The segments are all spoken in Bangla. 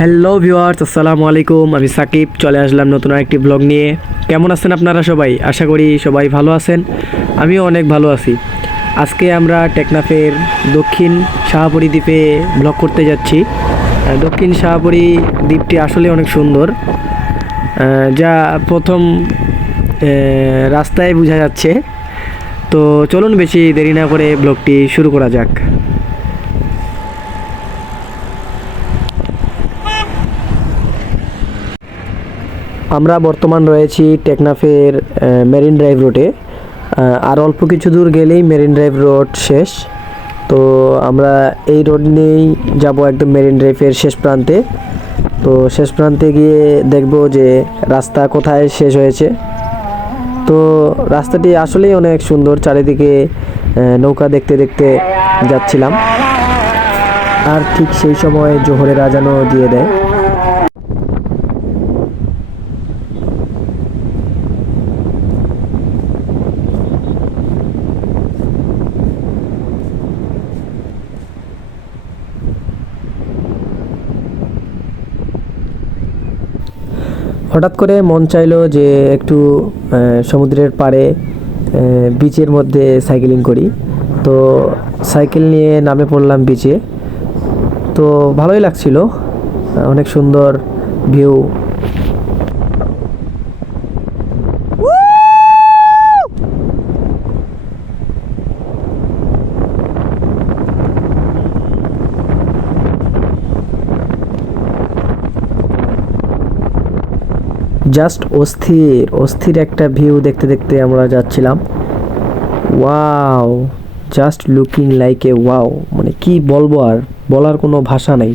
হ্যালো ভিউয়ার্স, আসসালামু আলাইকুম। আমি সাকিব চলে আসলাম নতুন একটি ব্লগ নিয়ে। কেমন আছেন আপনারা সবাই? আশা করি সবাই ভালো আছেন। আমিও অনেক ভালো আছি। আজকে আমরা টেকনাফের দক্ষিণ শাহপরী দ্বীপে ব্লগ করতে যাচ্ছি। দক্ষিণ শাহপরী দ্বীপটি আসলে অনেক সুন্দর, যা প্রথম রাস্তায় বোঝা যাচ্ছে। তো চলুন বেশি দেরি না করে ব্লগটি শুরু করা যাক। আমরা বর্তমান রয়েছি টেকনাফের মেরিন ড্রাইভ রোডে। আর অল্প কিছু দূর গেলেই মেরিন ড্রাইভ রোড শেষ। তো আমরা এই রোড নিয়েই যাব একদম মেরিন ড্রাইভের শেষ প্রান্তে। তো শেষ প্রান্তে গিয়ে দেখব যে রাস্তা কোথায় শেষ হয়েছে। তো রাস্তাটি আসলেই অনেক সুন্দর, চারিদিকে নৌকা দেখতে দেখতে যাচ্ছিলাম। আর ঠিক সেই সময় জোহরের আজানও দিয়ে দেয়। হঠাৎ করে মন চাইলো যে একটু সমুদ্রের পাড়ে বিচের মধ্যে সাইকেলিং করি। তো সাইকেল নিয়ে নামে পড়লাম বিচে। তো ভালোই লাগছিল, অনেক সুন্দর ভিউ। জাস্ট অস্থির অস্থির একটা ভিউ দেখতে দেখতে আমরা যাচ্ছিলাম। Wow, just looking like a wow, মানে কি বলবো, আর বলার কোনো ভাষা নেই।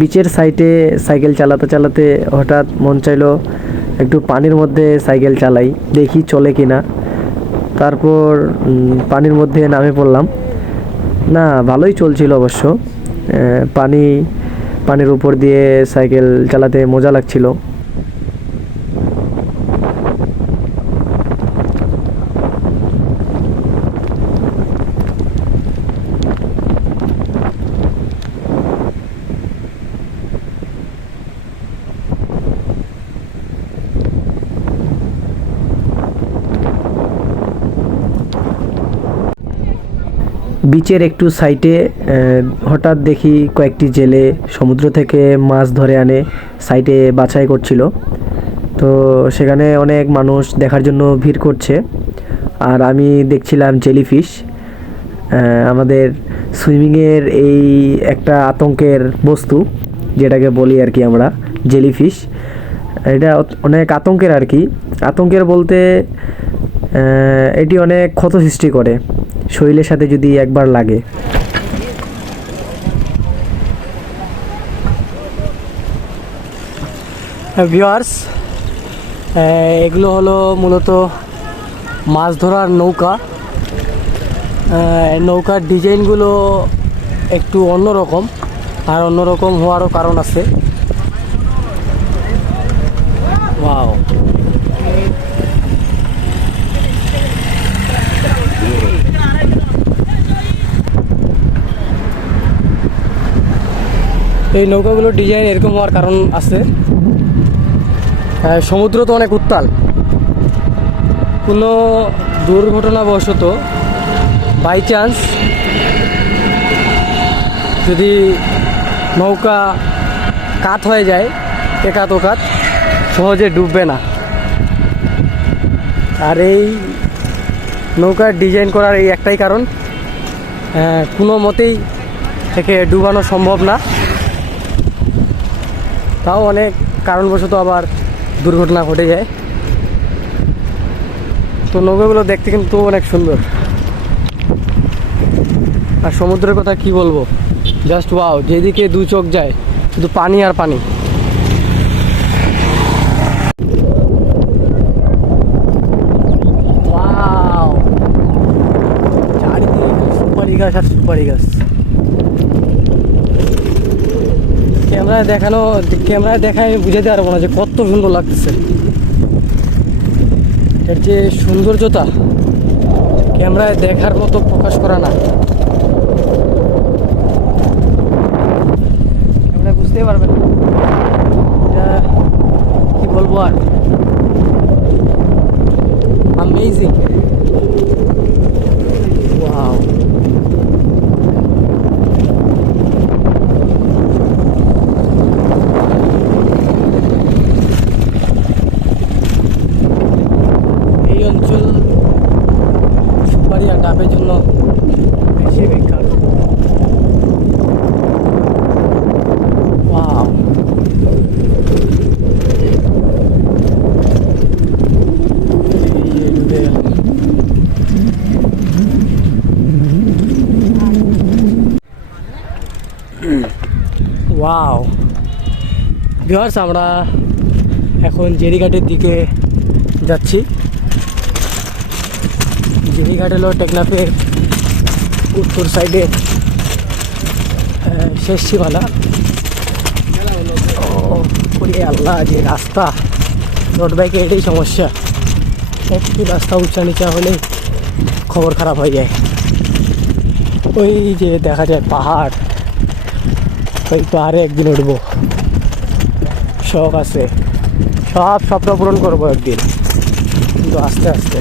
বিচের সাইডে সাইকেল চালাতে চালাতে হঠাৎ মন চাইলো একটু পানির মধ্যে সাইকেল চালাই, দেখি চলে কিনা। তারপর পানির মধ্যে নামে পড়লাম। না, ভালোই চলছিল অবশ্য। পানির উপর দিয়ে সাইকেল চালাতে মজা লাগছিল। বিচের একটু সাইডে হঠাৎ দেখি কয়েকটি জেলে সমুদ্র থেকে মাছ ধরে আনে, সাইডে বাছাই করছিল। তো সেখানে অনেক মানুষ দেখার জন্য ভিড় করছে। আর আমি দেখছিলাম জেলিফিশ। আমাদের সুইমিংয়ের এই একটা আতঙ্কের বস্তু, যেটাকে বলি আর কি আমরা জেলিফিশ। এটা অনেক আতঙ্কের আর কি। আতঙ্কের বলতে এটি অনেক ক্ষত সৃষ্টি করে শরীরের সাথে যদি একবার লাগে। ভিউয়ার্স, এগুলো হলো মূলত মাছ ধরার নৌকা। নৌকার ডিজাইনগুলো একটু অন্যরকম, আর অন্যরকম হওয়ারও কারণ আছে। ওয়াও, এই নৌকাগুলোর ডিজাইন এরকম হওয়ার কারণ আছে। সমুদ্র তো অনেক উত্তাল, কোনো দুর্ঘটনাবশত বাই চান্স যদি নৌকা কাত হয়ে যায়, একাত ওকাত, সহজে ডুববে না। আর এই নৌকার ডিজাইন করার এই একটাই কারণ, কোনো মতেই থেকে ডুবানো সম্ভব না। তাও অনেক কারণবশত আবার দুর্ঘটনা ঘটে যায়। তো নৌকাগুলো দেখতে কিন্তু অনেক সুন্দর। আর সমুদ্রের কথা কি বলবো, জাস্ট ওয়াও, যেদিকে দু চোখ যায় শুধু পানি আর পানি। ওয়াও, চারিদিকে সুপারি গাছ আর সুপারি গাছ। ক্যামেরায় দেখায় আমি বুঝাতে পারবো না যে কত সুন্দর লাগতেছে। এর যে সৌন্দর্যতা ক্যামেরায় দেখার মতো প্রকাশ করা না, ক্যামেরায় বুঝতেই পারবেন না। এটা কি বলবো আর, অ্যামেজিং। ওয়াও, এই অঞ্চল সুপারি আর ডাবের জন্য বেশি বিখ্যাত। ওয়াও, ডুবে গেলাম। ওয়াও ভিউয়ার্স, আমরা এখন জেরিঘাটের দিকে যাচ্ছি। জেরিঘাট হলো টেকনাফের উত্তর সাইডে শেষ সীমানা। আল্লাহ, যে রাস্তা, রোড বাইকে এটাই সমস্যা, একটু রাস্তা উঁচা নিচা হলে খবর খারাপ হয়ে যায়। ওই যে দেখা যায় পাহাড়, ওই পাহাড়ে একদিন উঠবো, শখ আছে, সব স্বপ্ন পূরণ করবো একদিন, কিন্তু আস্তে আস্তে।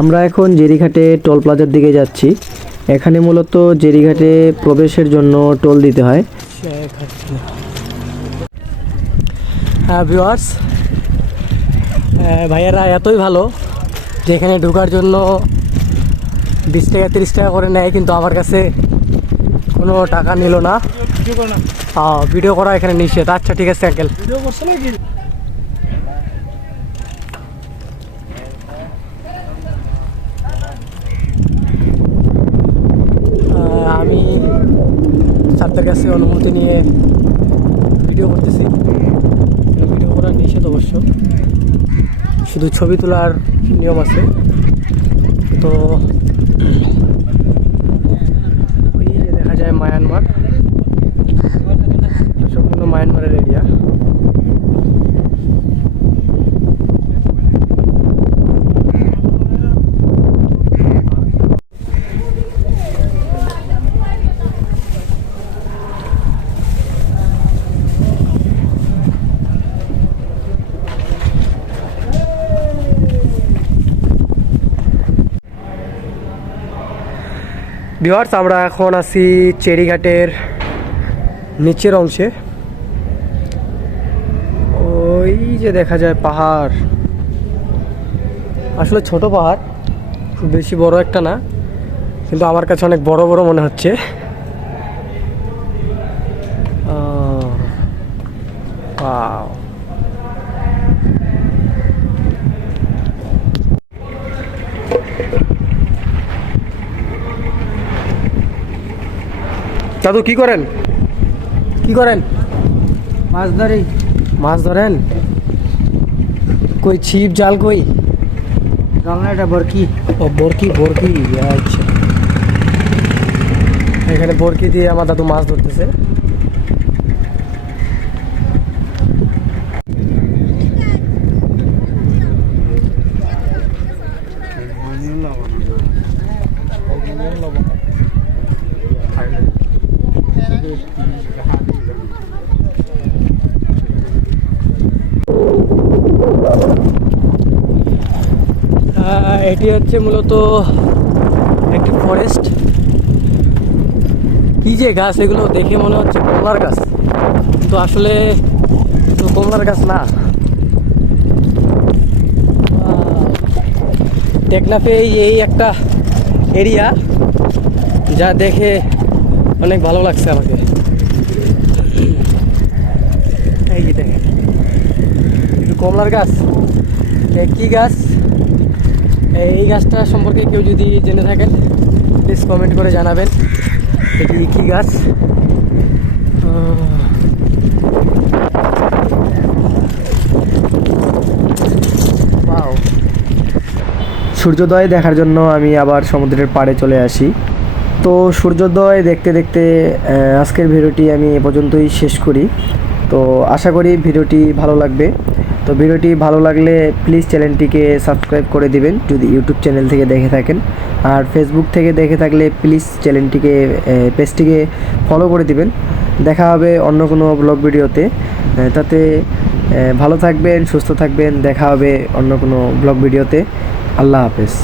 আমরা এখন জেরিঘাটে টোল প্লাজার দিকে যাচ্ছি। এখানে মূলত জেরিঘাটে প্রবেশের জন্য টোল দিতে হয়। হ্যাঁ ভিউয়ার্স, ভাইয়ারা এতই ভালো যে এখানে ঢোকার জন্য 20 টাকা 30 টাকা করে নেয়, কিন্তু আমার কাছে কোনো টাকা নিল না। ভিডিও করা এখানে নিষেধ। আচ্ছা ঠিক আছে আঙ্কেল। আমি স্যারদের কাছে অনুমতি নিয়ে ভিডিও করতেছি। ভিডিও করা নিষেধ অবশ্য, শুধু ছবি তোলার নিয়ম আছে। তো ওই যে দেখা যায় মায়ানমার, সম্পূর্ণ মায়ানমারের এরিয়া। ভিউয়ার্স, আমরা এখন আছি চেরিঘাটের নিচের অংশে। ওই যে দেখা যায় পাহাড়, আসলে ছোট পাহাড়, খুব বেশি বড় একটা না, কিন্তু আমার কাছে অনেক বড় বড় মনে হচ্ছে। ওয়াও, দাদু কি করেন? কি করেন? মাছ ধরি। মাছ ধরেন? কই ছিপ জাল কই? রংলাটা বরকি। ও বরকি, বরকি, আচ্ছা। এখানে বরকি দিয়ে আমার দাদু মাছ ধরতেছে। এটি হচ্ছে মূলত একটি ফরেস্ট। কি যে গাছ এগুলো, দেখে মনে হচ্ছে কমলার গাছ, কিন্তু আসলে তো কমলার গাছ না। টেকনাফে এই একটা এরিয়া যা দেখে অনেক ভালো লাগছে আমাকে। এই যে দেখেন একটু কমলার গাছ, কী গাছ, এই গাছটা সম্পর্কে কেউ যদি জেনে থাকেন প্লিজ কমেন্ট করে জানাবেন এটি কী গাছ। ওয়াও। সূর্যোদয় দেখার জন্য আমি আবার সমুদ্রের পাড়ে চলে আসি। তো সূর্যোদয় দেখতে দেখতে আজকের ভিডিওটি আমি এ পর্যন্তই শেষ করি। তো আশা করি ভিডিওটি ভালো লাগবে। তো ভিডিওটি ভালো লাগলে প্লিজ চ্যানেলটিকে সাবস্ক্রাইব করে দিবেন যদি ইউটিউব চ্যানেল থেকে দেখে থাকেন, আর ফেসবুক থেকে দেখে থাকলে প্লিজ চ্যানেলটিকে পেজটিকে ফলো করে দিবেন। দেখা হবে অন্য কোনো ব্লগ ভিডিওতে। তাতে ভালো থাকবেন, সুস্থ থাকবেন। দেখা হবে অন্য কোনো ব্লগ ভিডিওতে। আল্লাহ হাফেজ।